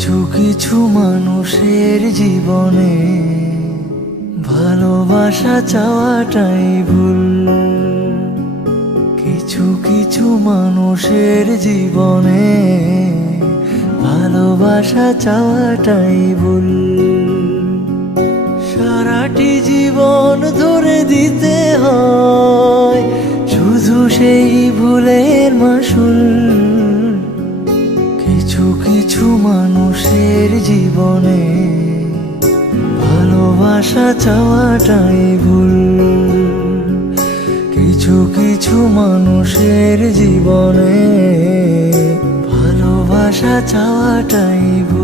কিছু কিছু মানুষের জীবনে ভালোবাসা চাওয়াটাই ভুল। কিছু কিছু মানুষের জীবনে ভালোবাসা চাওয়াটাই ভুল। সারাটি জীবন ধরে দিতে হয় শুধু সেই ভুলের মাসুল। কিছু কিছু মানুষের জীবনে ভালোবাসা চাওয়াটাই ভুল। কিছু কিছু মানুষের জীবনে ভালোবাসা চাওয়াটাই ভুল।